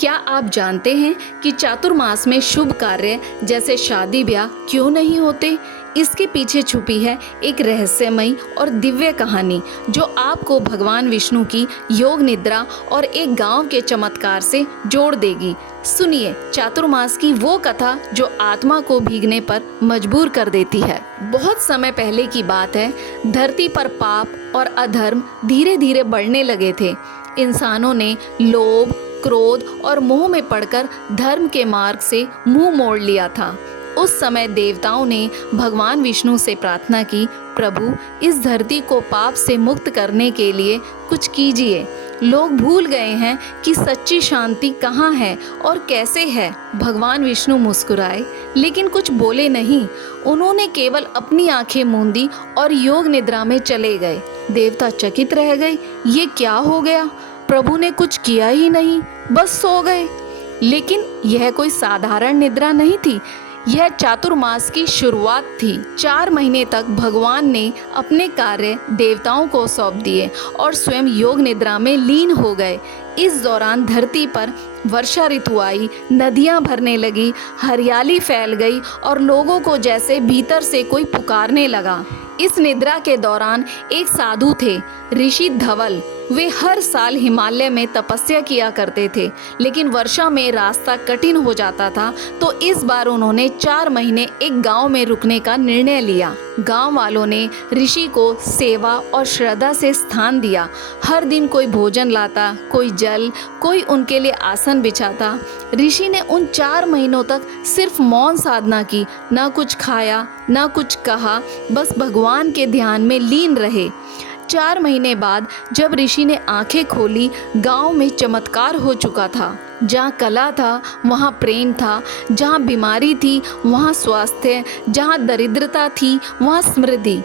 क्या आप जानते हैं कि चातुर्मास में शुभ कार्य जैसे शादी ब्याह क्यों नहीं होते? इसके पीछे छुपी है एक रहस्यमयी और दिव्य कहानी जो आपको भगवान विष्णु की योग निद्रा और एक गांव के चमत्कार से जोड़ देगी। सुनिए चातुर्मास की वो कथा जो आत्मा को भीगने पर मजबूर कर देती है। बहुत समय पहले की बात है, धरती पर पाप और अधर्म धीरे धीरे बढ़ने लगे थे। इंसानों ने लोभ, क्रोध और मोह में पड़कर धर्म के मार्ग से मुंह मोड़ लिया था। उस समय देवताओं ने भगवान विष्णु से प्रार्थना की, प्रभु इस धरती को पाप से मुक्त करने के लिए कुछ कीजिए। लोग भूल गए हैं कि सच्ची शांति कहाँ है और कैसे है। भगवान विष्णु मुस्कुराए लेकिन कुछ बोले नहीं। उन्होंने केवल अपनी आंखें मूंदी और योग निद्रा में चले गए। देवता चकित रह गए, ये क्या हो गया? प्रभु ने कुछ किया ही नहीं, बस सो गए। लेकिन यह कोई साधारण निद्रा नहीं थी, यह चातुर्मास की शुरुआत थी। 4 महीने तक भगवान ने अपने कार्य देवताओं को सौंप दिए और स्वयं योग निद्रा में लीन हो गए। इस दौरान धरती पर वर्षा ऋतु आई, नदियां भरने लगी, हरियाली फैल गई और लोगों को जैसे भीतर से कोई पुकारने लगा। इस निद्रा के दौरान एक साधु थे, ऋषि धवल। वे हर साल हिमालय में तपस्या किया करते थे, लेकिन वर्षा में रास्ता कठिन हो जाता था, तो इस बार उन्होंने 4 महीने एक गांव में रुकने का निर्णय लिया। गांव वालों ने ऋषि को सेवा और श्रद्धा से स्थान दिया। हर दिन कोई भोजन लाता, कोई जल, कोई उनके लिए आसन बिछाता। ऋषि ने उन 4 महीनों तक सिर्फ मौन साधना की, ना कुछ खाया, ना कुछ कहा, बस भगवान के ध्यान में लीन रहे। 4 महीने बाद जब ऋषि ने आंखें खोली, गांव में चमत्कार हो चुका था। जहाँ कला था वहाँ प्रेम था, जहाँ बीमारी थी वहाँ स्वास्थ्य, जहाँ दरिद्रता थी वहाँ समृद्धि।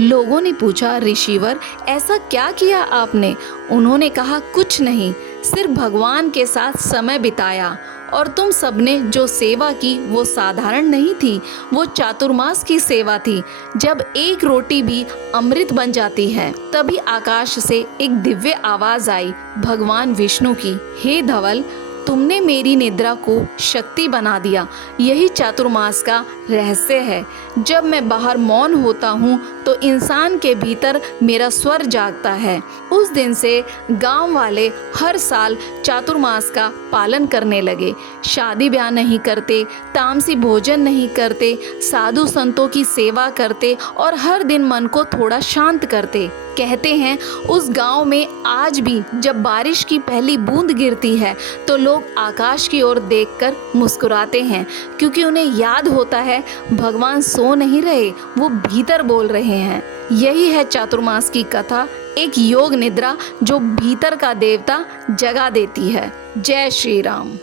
लोगों ने पूछा, ऋषिवर ऐसा क्या किया आपने? उन्होंने कहा, कुछ नहीं, सिर्फ भगवान के साथ समय बिताया। और तुम सबने जो सेवा की वो साधारण नहीं थी, वो चातुर्मास की सेवा थी। जब एक रोटी भी अमृत बन जाती है। तभी आकाश से एक दिव्य आवाज आई, भगवान विष्णु की, हे धवल, तुमने मेरी निद्रा को शक्ति बना दिया। यही चातुर्मास का रहस्य है। जब मैं बाहर मौन होता हूँ तो इंसान के भीतर मेरा स्वर जागता है। उस दिन से गांव वाले हर साल चातुर्मास का पालन करने लगे। शादी ब्याह नहीं करते, तामसी भोजन नहीं करते, साधु संतों की सेवा करते और हर दिन मन को थोड़ा शांत करते। कहते हैं उस गांव में आज भी जब बारिश की पहली बूंद गिरती है तो लोग आकाश की ओर देखकर मुस्कुराते हैं, क्योंकि उन्हें याद होता है भगवान सो नहीं रहे, वो भीतर बोल रहे हैं। यही है चातुर्मास की कथा, एक योग निद्रा जो भीतर का देवता जगा देती है। जय श्री राम।